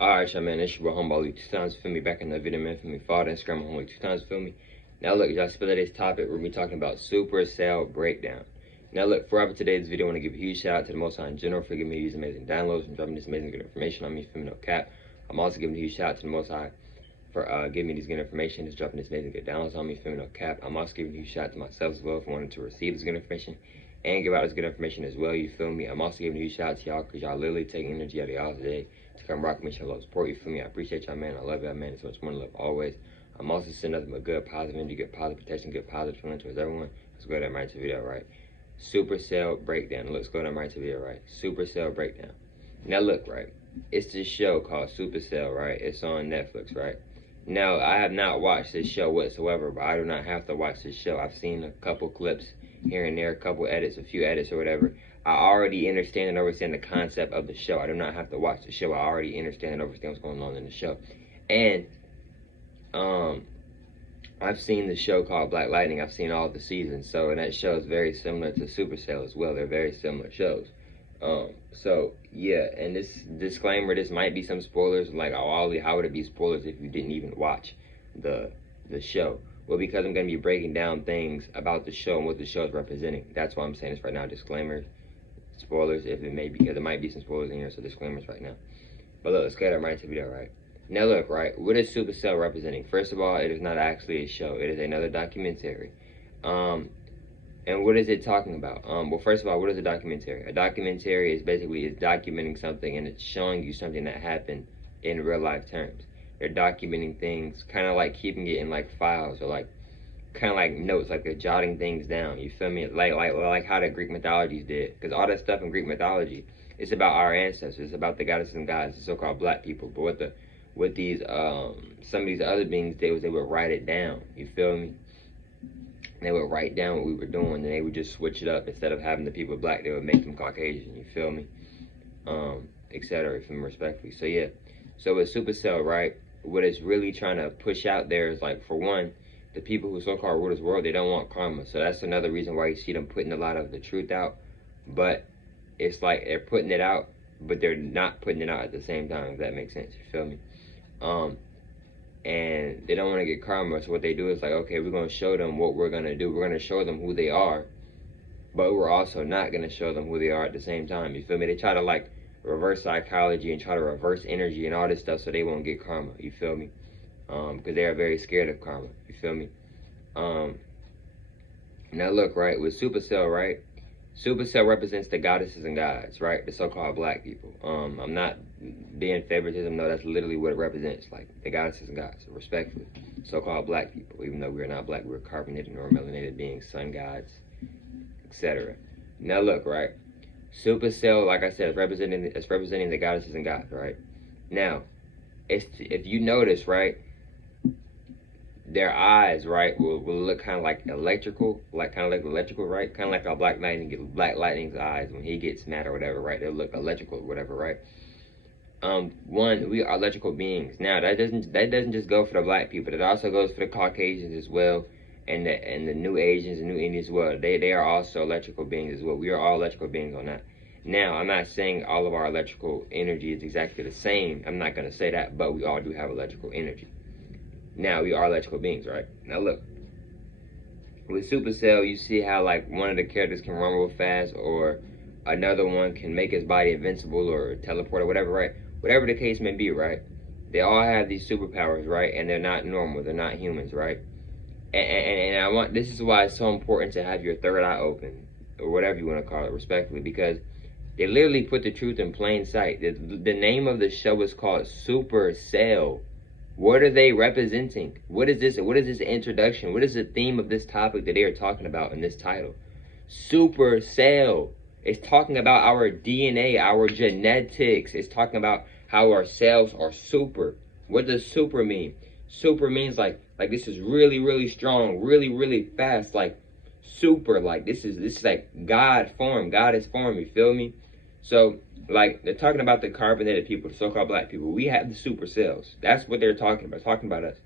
Alright, y'all, man, it's your boy Homeball 2 times, feel me, back in the video, man, feel me, follow the Instagram Homeball 2 times, feel me. Now look, y'all, spill today's topic, we're gonna be talking about Supercell breakdown. Now look, for today's video, I want to give a huge shout out to the Most High in general for giving me these amazing downloads and dropping this amazing good information on me, feel me, no cap. I'm also giving a huge shout out to the Most High for giving me this good information, just dropping this amazing good downloads on me, feel me, no cap. I'm also giving a huge shout out to myself as well for wanting to receive this good information and give out this good information as well, you feel me. I'm also giving a huge shout out to y'all because y'all literally taking energy out of y'all today to come rock me, show love, support, you feel me. I appreciate y'all, man. I love y'all, man. It's so much more love always. I'm also sending nothing but good, positive energy, good positive protection, good positive feeling towards everyone. Let's go ahead and right to the video, right? Supercell breakdown. Let's go ahead and right to the video, right? Supercell breakdown. Now look, right? It's this show called Supercell, right? It's on Netflix, right? Now, I have not watched this show whatsoever, but I do not have to watch this show. I've seen a couple clips here and there, a couple edits, a few edits or whatever. I already understand and understand the concept of the show. I do not have to watch the show. I already understand and understand what's going on in the show. And I've seen the show called Black Lightning. I've seen all the seasons. So, and that show is very similar to Supercell as well. They're very similar shows. So yeah, and this disclaimer, this might be some spoilers. Like, how would it be spoilers if you didn't even watch the show? Well, because I'm going to be breaking down things about the show and what the show is representing. That's why I'm saying this right now. Disclaimer, spoilers, if it may be, because there might be some spoilers in here, so disclaimers right now. But look, let's get right to the video, right? Now look, right, what is Supercell representing? First of all, it is not actually a show. It is another documentary. And what is it talking about? Well, first of all, what is a documentary? A documentary is basically documenting something, and it's showing you something that happened in real life terms. They're documenting things, kind of like keeping it in like files or like kind of like notes, like they're jotting things down. You feel me? Like how the Greek mythologies did, because all that stuff in Greek mythology, it's about our ancestors, it's about the goddesses and gods, the so-called black people. But what these some of these other beings did was they would write it down. You feel me? They would write down what we were doing, and they would just switch it up. Instead of having the people black, they would make them Caucasian. You feel me? Etc. From respectfully. So yeah. So with Supercell, right? What it's really trying to push out there is, like, for one, the people who so-called rule this world, they don't want karma. So that's another reason why you see them putting a lot of the truth out. But it's like they're putting it out, but they're not putting it out at the same time. If that makes sense. You feel me? And they don't want to get karma, so what they do is like, okay, we're going to show them what we're going to do. We're going to show them who they are, but we're also not going to show them who they are at the same time. You feel me? They try to like reverse psychology and try to reverse energy and all this stuff so they won't get karma. You feel me? Because they are very scared of karma. You feel me? Now look, right, with Supercell, right? Supercell represents the goddesses and gods, right? The so-called black people. I'm not being favoritism. No, that's literally what it represents. Like the goddesses and gods, respectfully. So-called black people. Even though we're not black, we're carbonated or melanated beings, sun gods, etc. Now look, right? Supercell, like I said, is representing the goddesses and gods, right? Now, if you notice, right, their eyes, right, will look kind of like electrical, right? Kind of like how Black Lightning's eyes when he gets mad or whatever, right? They'll look electrical or whatever, right? One, we are electrical beings. Now that doesn't just go for the black people. It also goes for the Caucasians as well, and the new Asians and new Indians as well. They are also electrical beings as well. We are all electrical beings on that. Now, I'm not saying all of our electrical energy is exactly the same. I'm not gonna say that, but we all do have electrical energy. Now, we are electrical beings, right? Now, look. With Supercell, you see how, like, one of the characters can run real fast, or another one can make his body invincible or teleport or whatever, right? Whatever the case may be, right? They all have these superpowers, right? And they're not normal. They're not humans, right? And this is why it's so important to have your third eye open, or whatever you want to call it, respectfully, because they literally put the truth in plain sight. The name of the show is called Supercell. What are they representing? What is this? What is this introduction? What is the theme of this topic that they are talking about in this title? Supercell. It's talking about our DNA, our genetics. It's talking about how our cells are super. What does super mean? Super means like this is really, really strong, really, really fast, like super. Like this is like God form, goddess form. You feel me? So, like, they're talking about the carbonated people, the so-called black people. We have the super cells. That's what they're talking about us.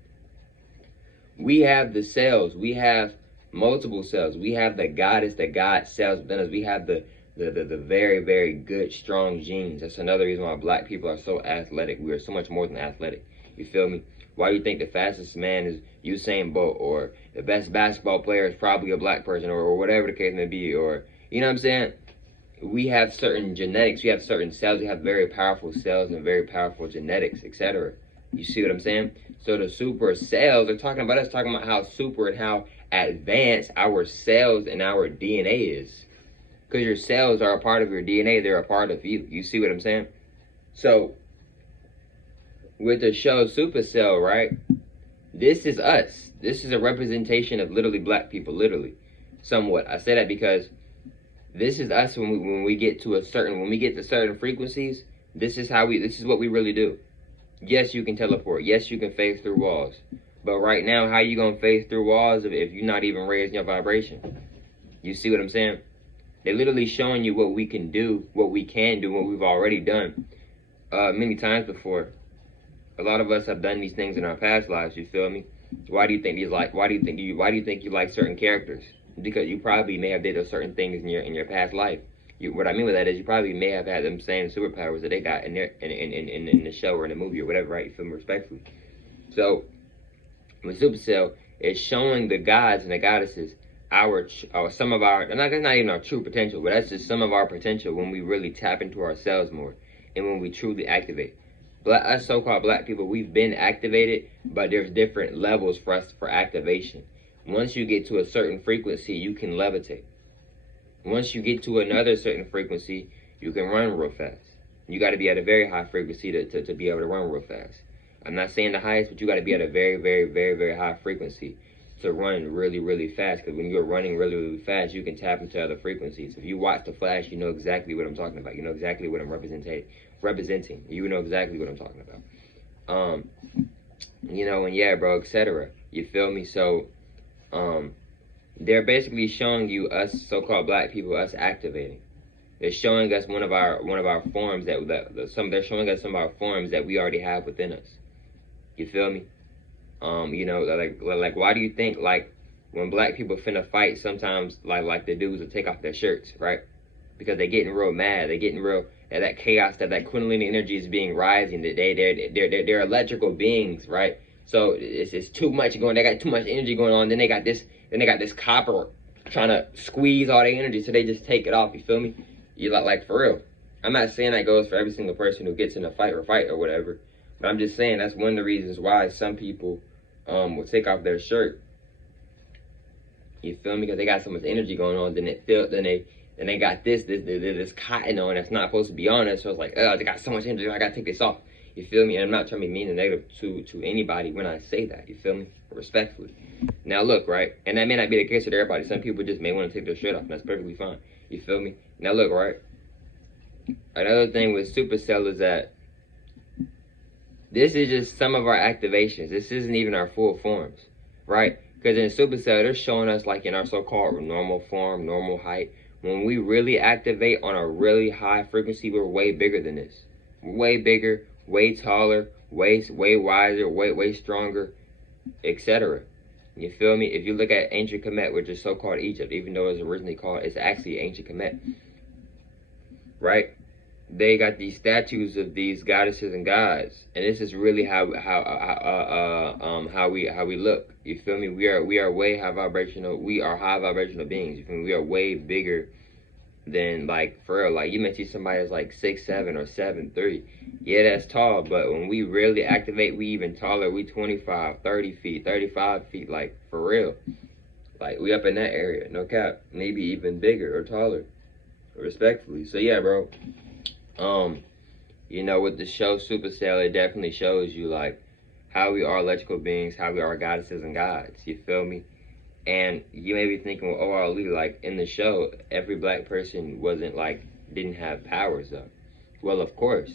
We have the cells. We have multiple cells. We have the goddess, the God cells within us. We have the the very, very good, strong genes. That's another reason why black people are so athletic. We are so much more than athletic. You feel me? Why do you think the fastest man is Usain Bolt, or the best basketball player is probably a black person, or whatever the case may be, or, you know what I'm saying? We have certain genetics, we have certain cells, we have very powerful cells and very powerful genetics, etc. You see what I'm saying? So the super cells, they're talking about us, talking about how super and how advanced our cells and our DNA is. Because your cells are a part of your DNA, they're a part of you. You see what I'm saying? So, with the show Supercell, right? This is us. This is a representation of literally black people, literally. Somewhat. I say that because this is us when we get to certain frequencies. This is what we really do. Yes, you can teleport. Yes, you can phase through walls. But right now, how you gonna phase through walls if you're not even raising your vibration? You see what I'm saying? They're literally showing you what we can do, what we've already done many times before. A lot of us have done these things in our past lives. You feel me? Why do you think you like certain characters? Because you probably may have did certain things in your past life. What I mean with that is you probably may have had them same superpowers that they got in the show or in the movie or whatever, right? You feel me? Respectfully. So with Supercell, it's showing the gods and the goddesses some of our, that's not even our true potential, but that's just some of our potential when we really tap into ourselves more and when we truly activate. Us so-called black people, we've been activated, but there's different levels for us for activation. Once you get to a certain frequency, you can levitate. Once you get to another certain frequency, you can run real fast. You got to be at a very high frequency to be able to run real fast. I'm not saying the highest, but you got to be at a very, very, very, very high frequency to run really, really fast. Because when you're running really, really fast, you can tap into other frequencies. If you watch The Flash, you know exactly what I'm talking about. You know exactly what I'm representing. You know exactly what I'm talking about. You know, and yeah, bro, etc. You feel me? So, they're basically showing you, us so-called black people, us activating. They're showing us one of our forms they're showing us some of our forms that we already have within us. You feel me? You know, like why do you think, like, when black people finna fight, sometimes like the dudes will take off their shirts, right? Because they're getting real mad. They're getting real, that chaos, that Kundalini energy is being rising. They're electrical beings, right? So it's too much going. They got too much energy going on. Then they got this copper trying to squeeze all their energy, so they just take it off. You feel me? You like for real. I'm not saying that goes for every single person who gets in a fight or whatever, but I'm just saying that's one of the reasons why some people will take off their shirt. You feel me? Because they got so much energy going on. Then they got this cotton on that's not supposed to be on it. So it's like, oh, they got so much energy, I gotta take this off. You feel me? And I'm not trying to be mean and negative to anybody when I say that. You feel me? Respectfully. Now look, right? And that may not be the case with everybody. Some people just may want to take their shirt off, and that's perfectly fine. You feel me? Now look, right? Another thing with Supercell is that this is just some of our activations. This isn't even our full forms, right? Because in Supercell, they're showing us, like, in our so-called normal form, normal height. When we really activate on a really high frequency, we're way bigger than this. Way bigger, way taller, way wiser, way stronger, etc. You feel me? If you look at ancient Kemet, which is so-called Egypt, even though it's originally called, it's actually ancient Kemet, right? They got these statues of these goddesses and gods, and this is really how we look. You feel me? We are way high vibrational. We are high vibrational beings. You feel me? We are way bigger than, like, for real. Like, you may see somebody that's like 6'7" or 7'3". Yeah, that's tall, but when we really activate, we even taller. We 25, 30 feet, 35 feet, like, for real. Like, we up in that area, no cap. Maybe even bigger or taller, respectfully. So yeah, bro. You know, with the show Supercell, it definitely shows you, like, how we are electrical beings, how we are goddesses and gods. You feel me? And you may be thinking, well, oh, Ali, like, in the show, every black person wasn't, like, didn't have powers, though. Well, of course.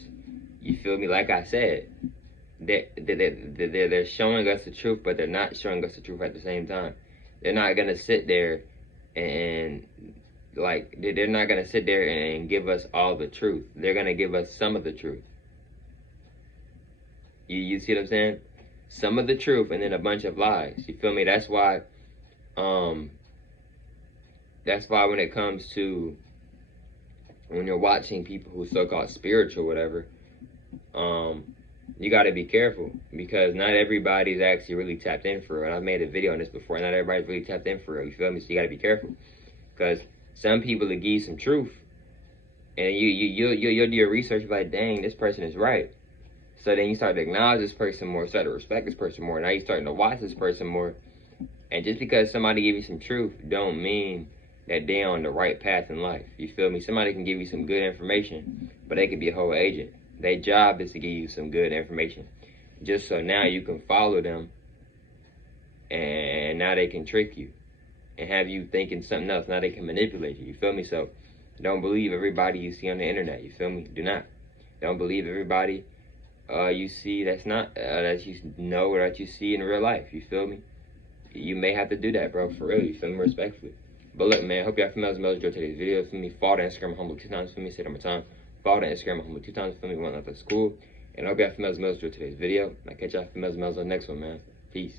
You feel me? Like I said, they're showing us the truth, but they're not showing us the truth at the same time. They're not going to sit there and like, they're not going to sit there and give us all the truth. They're going to give us some of the truth. You see what I'm saying? Some of the truth and then a bunch of lies. You feel me? That's why when it comes to when you're watching people who so-called spiritual, whatever, you got to be careful, because not everybody's actually really tapped in for real. And I've made a video on this before. Not everybody's really tapped in for real. You feel me? So you got to be careful, because some people will give you some truth, and you'll do your research like, dang, this person is right. So then you start to acknowledge this person more, start to respect this person more. Now you're starting to watch this person more. And just because somebody give you some truth don't mean that they're on the right path in life. You feel me? Somebody can give you some good information, but they could be a whole agent. Their job is to give you some good information, just so now you can follow them, and now they can trick you and have you thinking something else. Now they can manipulate you. You feel me? So don't believe everybody you see on the internet. You feel me? Do not. Don't believe everybody you see that's not that you know or that you see in real life. You feel me? You may have to do that, bro, for real. You feel me? Respectfully. But look, man, hope y'all feel me. As enjoyed today's video. Feel me? Follow the Instagram humble 2 times. Feel me? Say it one more time. Follow the Instagram humble 2 times. Feel me? One after school. And hope y'all feel me. As enjoyed today's video. And I'll catch y'all feel me. As on the next one, man. Peace.